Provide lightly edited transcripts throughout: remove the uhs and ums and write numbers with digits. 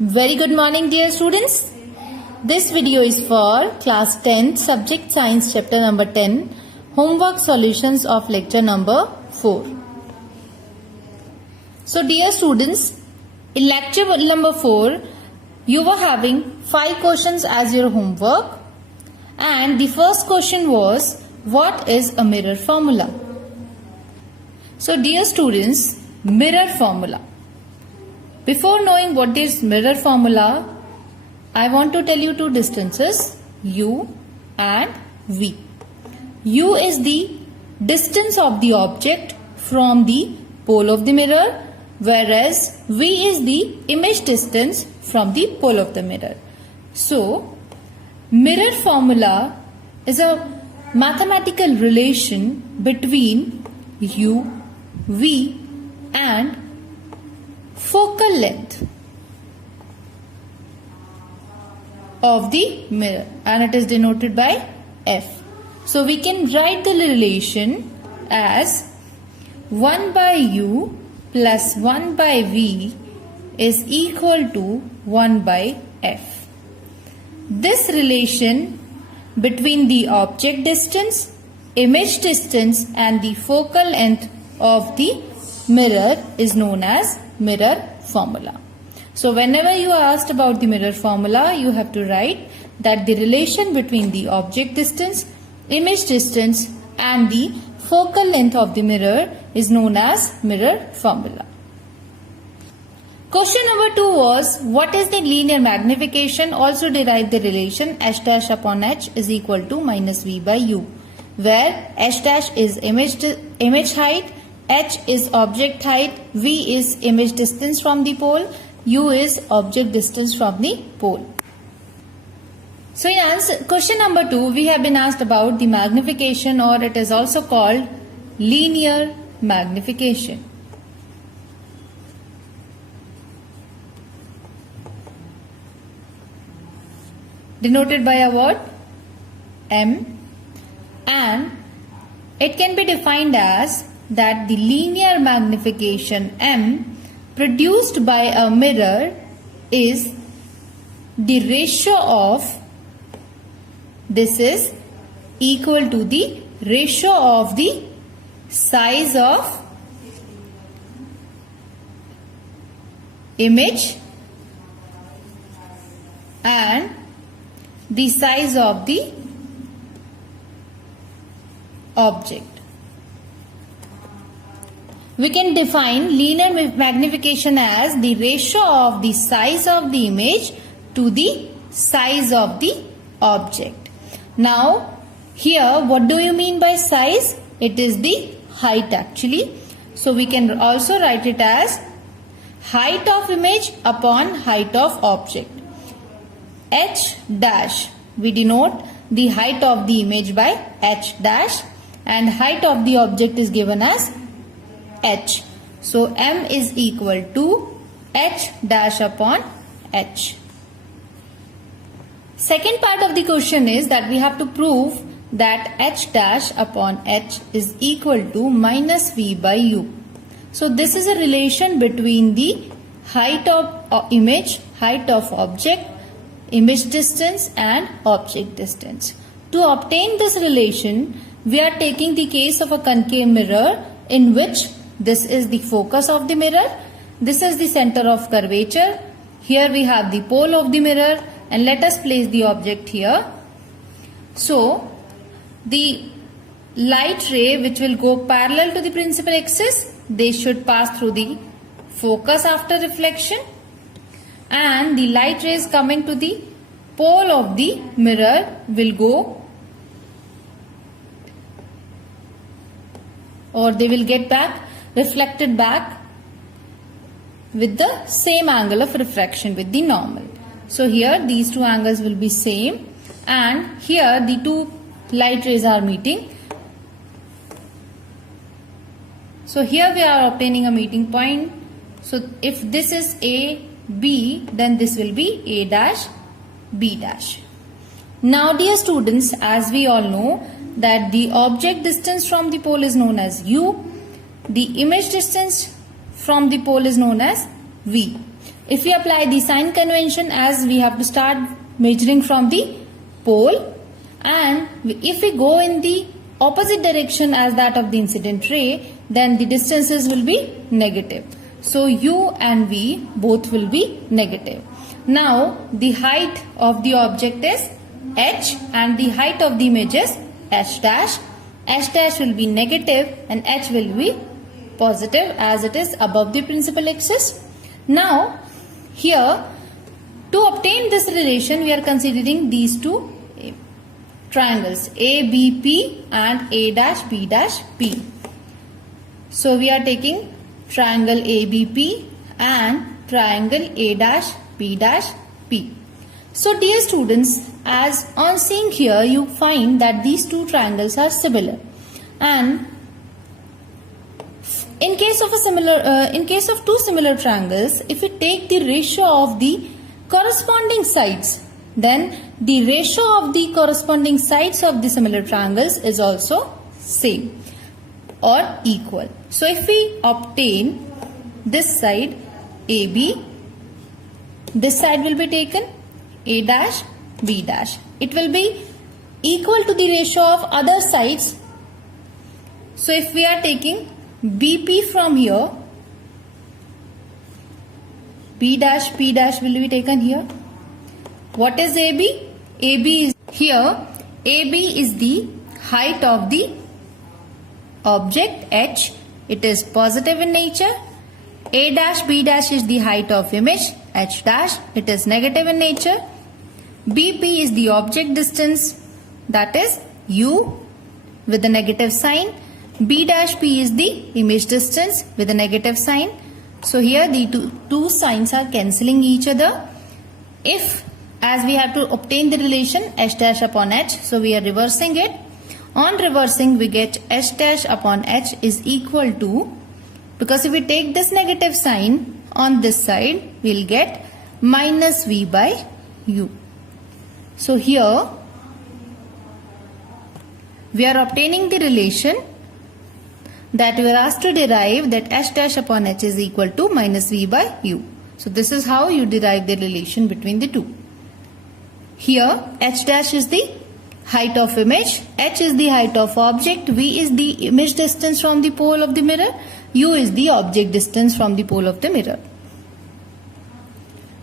Very good morning, dear students. This video is for class 10 subject science chapter number 10 homework solutions of lecture number 4. So dear students, in lecture number 4 you were having 5 questions as your homework, and the first question was, what is a mirror formula? So dear students, mirror formula. Before knowing what is mirror formula, I want to tell you two distances, u and v. U is the distance of the object from the pole of the mirror, whereas v is the image distance from the pole of the mirror. So, mirror formula is a mathematical relation between u, v and focal length of the mirror, and it is denoted by f. So we can write the relation as 1 by u plus 1 by v is equal to 1 by f. This relation between the object distance, image distance and the focal length of the mirror is known as mirror formula. So whenever you are asked about the mirror formula, you have to write that the relation between the object distance, image distance and the focal length of the mirror is known as mirror formula. Question number 2 was, what is the linear magnification? Also derive the relation h dash upon h is equal to minus v by u, where h dash is image height, h is object height, v is image distance from the pole, u is object distance from the pole. So in answer, question number 2, we have been asked about the magnification, or it is also called linear magnification. Denoted by a word m, and it can be defined as that the linear magnification m produced by a mirror is the ratio of, this is equal to the ratio of the size of image and the size of the object. We can define linear magnification as the ratio of the size of the image to the size of the object. Now, here what do you mean by size? It is the height actually. So, we can also write it as height of image upon height of object. H dash, we denote the height of the image by h dash, and height of the object is given as h. So m is equal to h dash upon h. Second part of the question is that we have to prove that h dash upon h is equal to minus v by u. So this is a relation between the height of image, height of object, image distance and object distance. To obtain this relation, we are taking the case of a concave mirror in which this is the focus of the mirror, this is the center of curvature, here we have the pole of the mirror, and let us place the object here. So, the light ray which will go parallel to the principal axis, they should pass through the focus after reflection, and the light rays coming to the pole of the mirror will go, or they will get back, reflected back with the same angle of refraction with the normal. So here these two angles will be same, and here the two light rays are meeting. So here we are obtaining a meeting point. So if this is A, B, then this will be A dash, B dash. Now dear students, as we all know that the object distance from the pole is known as u, the image distance from the pole is known as v. If we apply the sign convention, as we have to start measuring from the pole, and if we go in the opposite direction as that of the incident ray, then the distances will be negative. So u and v both will be negative. Now the height of the object is h and the height of the image is h dash. H dash will be negative and h will be positive as it is above the principal axis. Now here, to obtain this relation, we are considering these two triangles ABP and A dash B dash P. So we are taking triangle ABP and triangle A dash B dash P. So dear students, as on seeing here, you find that these two triangles are similar, and in case of two similar triangles, if we take the ratio of the corresponding sides, then the ratio of the corresponding sides of the similar triangles is also same or equal. So if we obtain this side AB, this side will be taken A dash B dash. It will be equal to the ratio of other sides. So if we are taking BP from here, B dash P dash will be taken here. What is AB? AB is here. AB is the height of the object H. It is positive in nature. A dash B dash is the height of image H dash. It is negative in nature. BP is the object distance, that is U with the negative sign. B dash P is the image distance with a negative sign. So here the two signs are cancelling each other. If, as we have to obtain the relation H dash upon H, so we are reversing it. On reversing, we get H dash upon H is equal to, because if we take this negative sign on this side, we will get minus V by U. So here we are obtaining the relation that we are asked to derive, that H dash upon H is equal to minus V by U. So this is how you derive the relation between the two. Here H dash is the height of image, H is the height of object, V is the image distance from the pole of the mirror, U is the object distance from the pole of the mirror.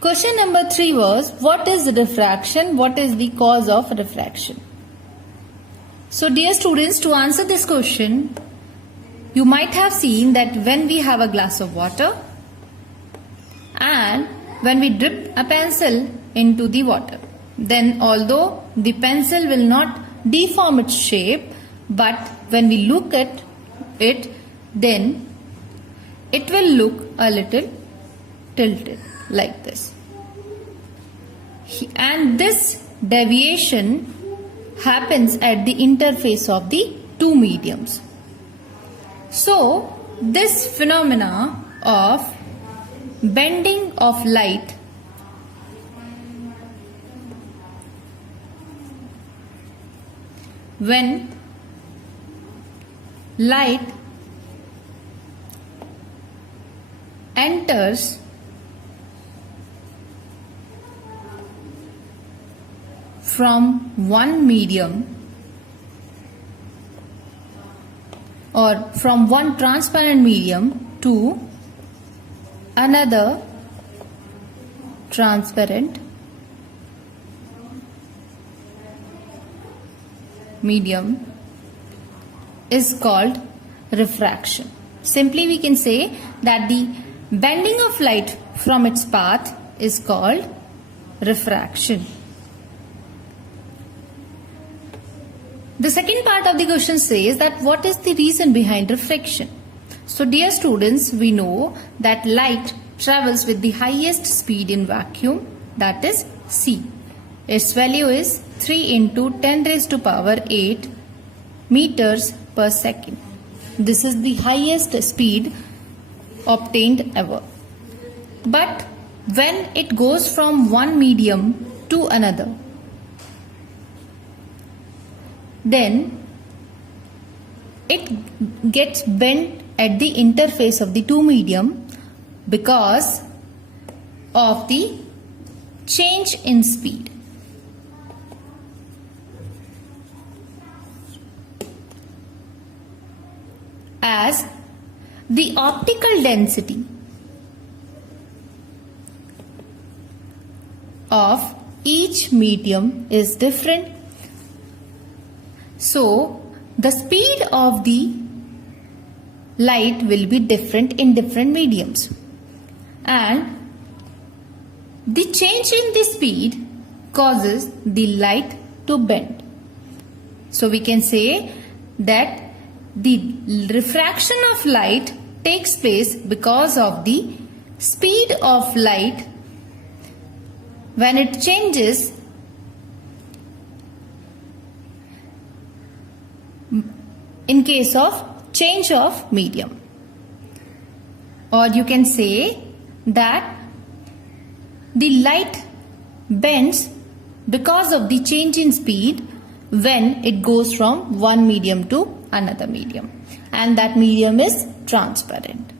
Question number 3 was, what is refraction? What is the cause of refraction? So dear students, to answer this question, you might have seen that when we have a glass of water and when we dip a pencil into the water, then although the pencil will not deform its shape, but when we look at it, then it will look a little tilted like this. And this deviation happens at the interface of the two mediums. So this phenomena of bending of light when light enters from one medium or from one transparent medium to another transparent medium is called refraction. Simply we can say that the bending of light from its path is called refraction. The second part of the question says that what is the reason behind refraction? So dear students, we know that light travels with the highest speed in vacuum, that is c. Its value is 3 into 10 raised to power 8 meters per second. This is the highest speed obtained ever. But when it goes from one medium to another, then it gets bent at the interface of the two medium, because of the change in speed. As the optical density of each medium is different, so the speed of the light will be different in different mediums, and the change in the speed causes the light to bend. So we can say that the refraction of light takes place because of the speed of light when it changes in case of change of medium. Or you can say that the light bends because of the change in speed when it goes from one medium to another medium, and that medium is transparent.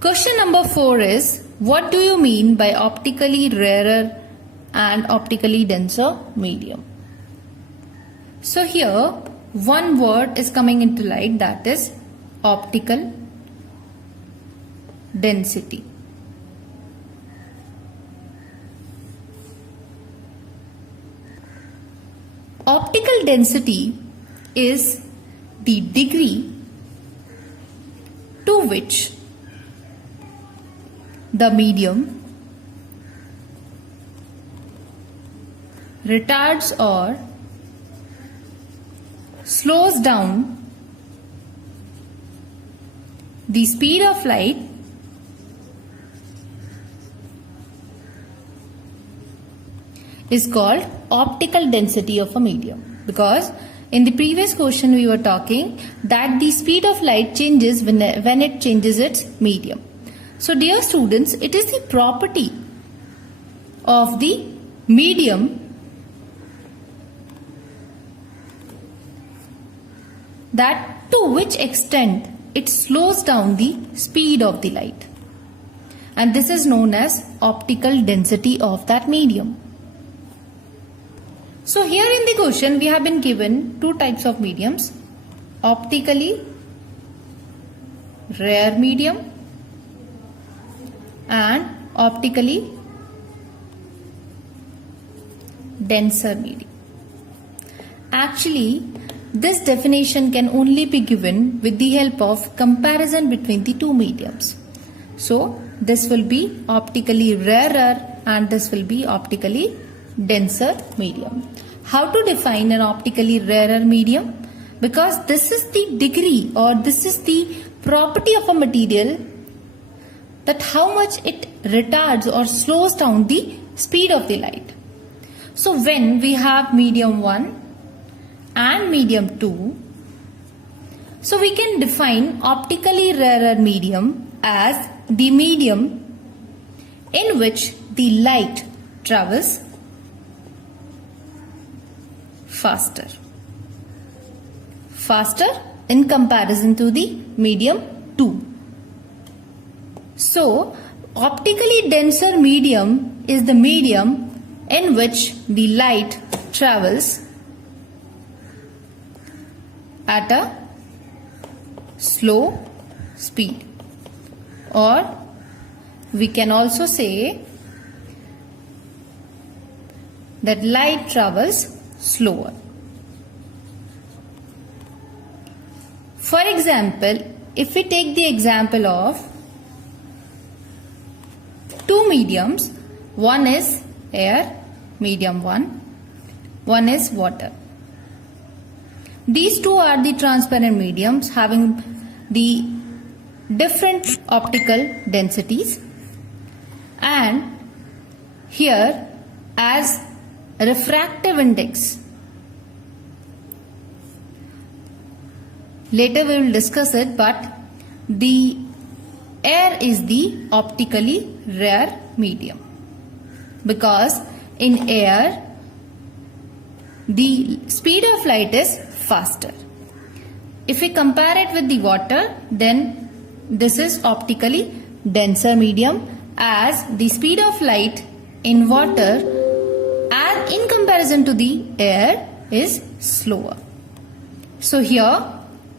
Question number 4 is, what do you mean by optically rarer and optically denser medium? So here one word is coming into light, that is optical density. Optical density is the degree to which the medium retards or slows down the speed of light is called optical density of a medium, because in the previous question we were talking that the speed of light changes when it changes its medium. So dear students, it is the property of the medium that to which extent it slows down the speed of the light, and this is known as optical density of that medium. So here in the question we have been given two types of mediums, optically rare medium and optically denser medium. Actually, this definition can only be given with the help of comparison between the two mediums. So this will be optically rarer and this will be optically denser medium. How to define an optically rarer medium? Because this is the degree or this is the property of a material, that how much it retards or slows down the speed of the light. So when we have medium 1 and medium 2, so we can define optically rarer medium as the medium in which the light travels faster in comparison to the medium 2. So optically denser medium is the medium in which the light travels at a slow speed, or we can also say that light travels slower. For example, if we take the example of two mediums, one is air, medium 1, one is water. These two are the transparent mediums having the different optical densities, and here as refractive index, later we will discuss it, but the air is the optically rare medium, because in air the speed of light is faster. If we compare it with the water, then this is optically denser medium, as the speed of light in water and in comparison to the air is slower. So here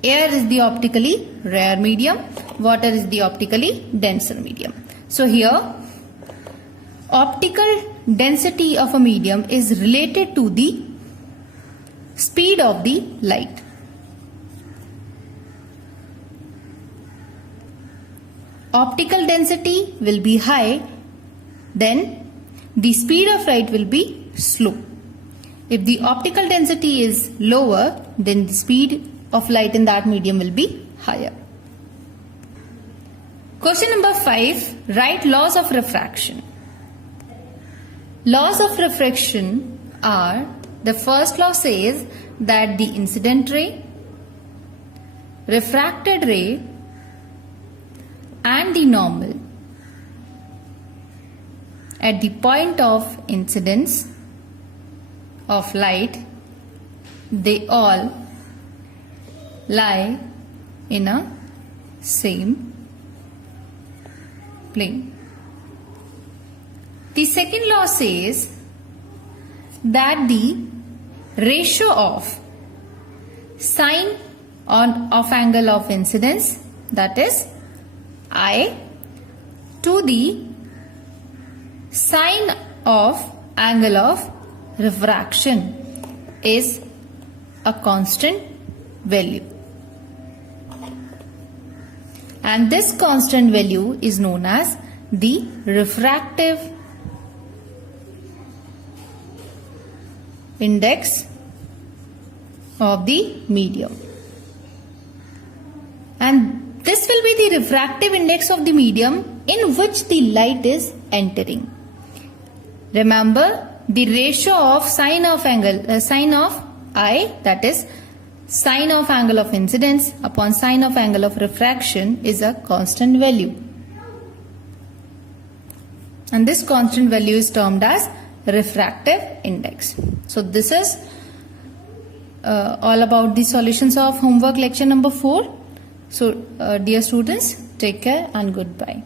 air is the optically rare medium, water is the optically denser medium. So here optical density of a medium is related to the speed of the light. Optical density will be high, then the speed of light will be slow. If the optical density is lower, then the speed of light in that medium will be higher. Question number 5. Write laws of refraction. Laws of refraction are, the first law says that the incident ray, refracted ray and the normal at the point of incidence of light, they all lie in a same plane. The second law says that the ratio of sine of angle of incidence, that is I, to the sine of angle of refraction is a constant value, and this constant value is known as the refractive index of the medium. And this will be the refractive index of the medium in which the light is entering. Remember, the ratio of sine of angle, sine of I, that is sine of angle of incidence upon sine of angle of refraction, is a constant value. And this constant value is termed as refractive index. So this is all about the solutions of homework lecture number 4. So dear students, take care and goodbye.